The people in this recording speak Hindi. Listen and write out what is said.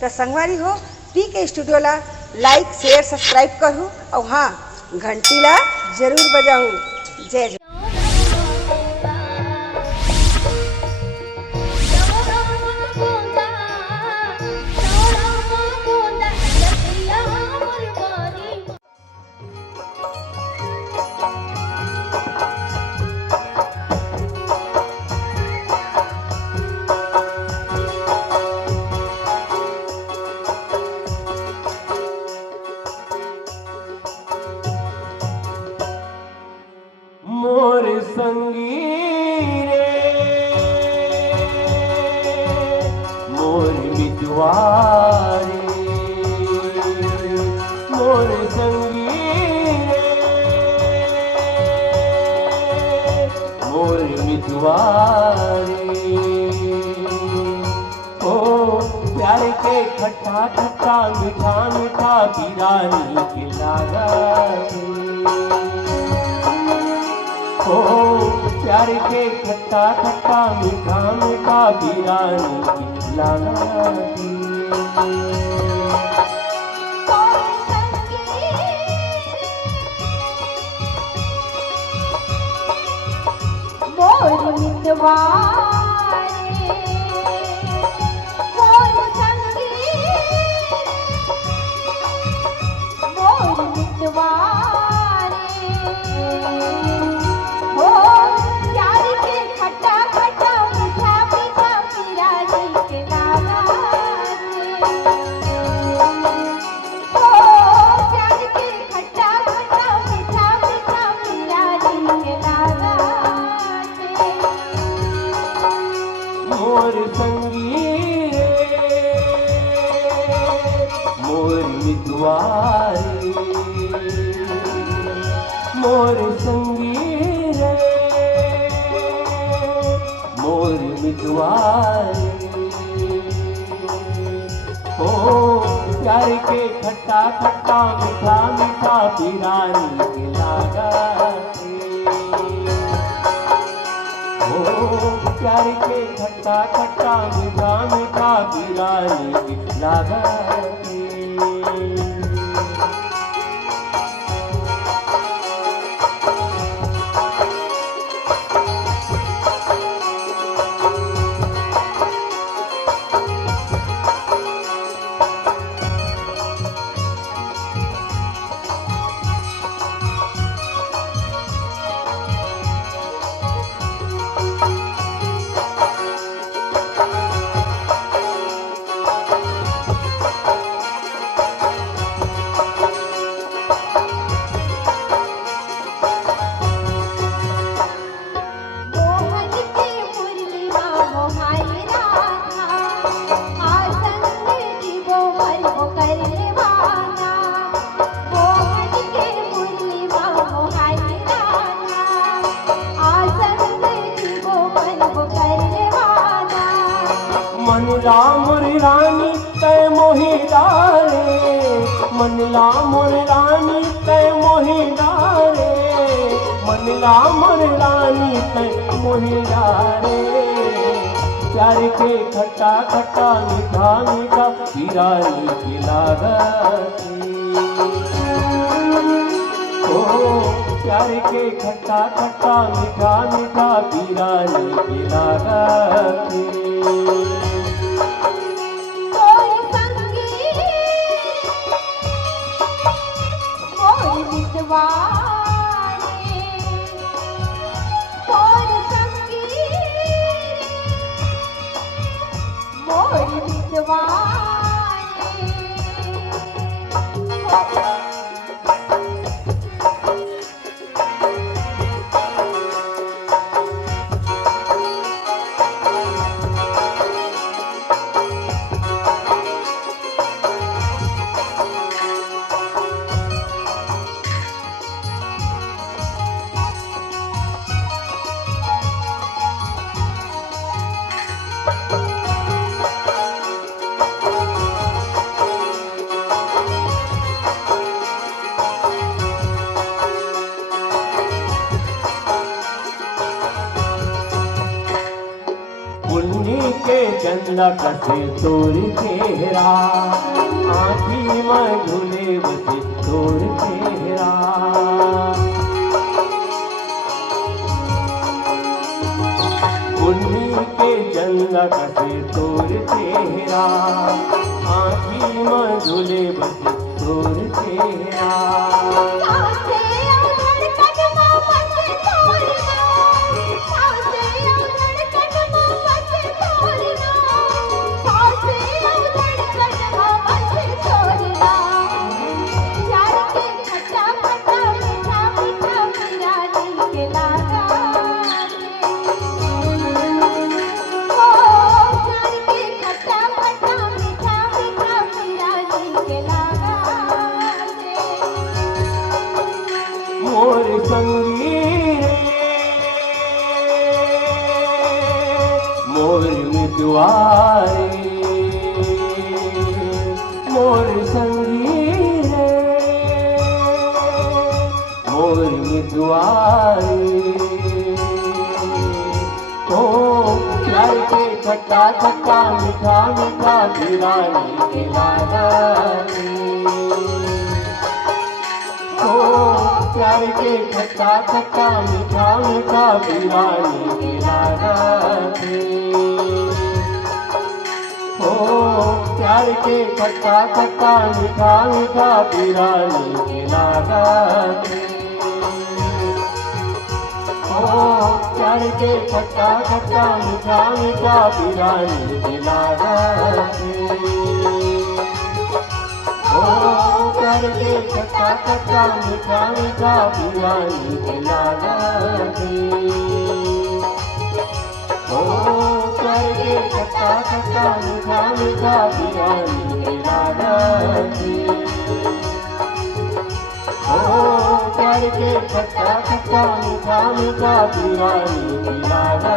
तो संगवारी हो पीके स्टूडियो ला लाइक शेयर सब्सक्राइब करूँ और हाँ घंटी ला जरूर बजाऊँ। जय जय। मोर संगी रे मोर मितवारे मोर संगी रे मोर मितवारे ओ प्यार के खट्टा खट्टा मीठा मीठा पिरानी के लागा ओ प्यार के खट्टा खट्टा मीठा मीठा पिरानी की लागी मोर मितवारे मोर संगी मोर मितवारे मोर संगी मोर मितवारे मोर संगी रे मोर मितवारे ओ प्यार के खट्टा खट्टा मीठा मीठा पिरानी के लागा प्यार के खट्टा खट्टा मीठा मीठा पिरानी की लागा मनला मोर रानी तय मोहि डारे मनला मोर रानी तय मोहि डारे मनला मोर रानी तय मोहि डारे प्यार के खट्टा खट्टा मीठा मीठा पिरानी की लागती ओ प्यार के खट्टा खट्टा मीठा मीठा पिरानी की लागती चंदा कसे तोर चेहरा आँखी में झूले बसे तोर चेहरा उन्हीं के चंदा कसे तोर चेहरा आँखी में झूले बसे तोर चेहरा सासे औधड़ कदमा बसे तोरना सासे औधड़ कदमा बसे तोरना सासे औधड़ कदमा बसे तोरना प्यार के खट्टा खट्टा मीठा मीठा मेरा दिल के लागा ओ प्यार के खट्टा खट्टा मीठा मीठा मेरा दिल के लागा मोर संगी रे मोर मितवारे मोर संगी रे मोर मितवारे ओ प्यार के खट्टा खट्टा मीठा मीठा दीवानी के लागा प्यार के खट्टा खट्टा मीठा मीठा दीवानी के लागा ओ प्यार के खट्टा खट्टा मीठा मीठा दीवानी के लागा ओ प्यार के खट्टा खट्टा मीठा मीठा दीवानी के लागा ओ प्यार के खट्टा खट्टा मीठा मीठा दीवानी के लागा ओ प्यार के खट्टा खट्टा मीठा मीठा दीवानी के लागा ओ प्यार के खट्टा खट्टा मीठा मीठा दीवानी के लागा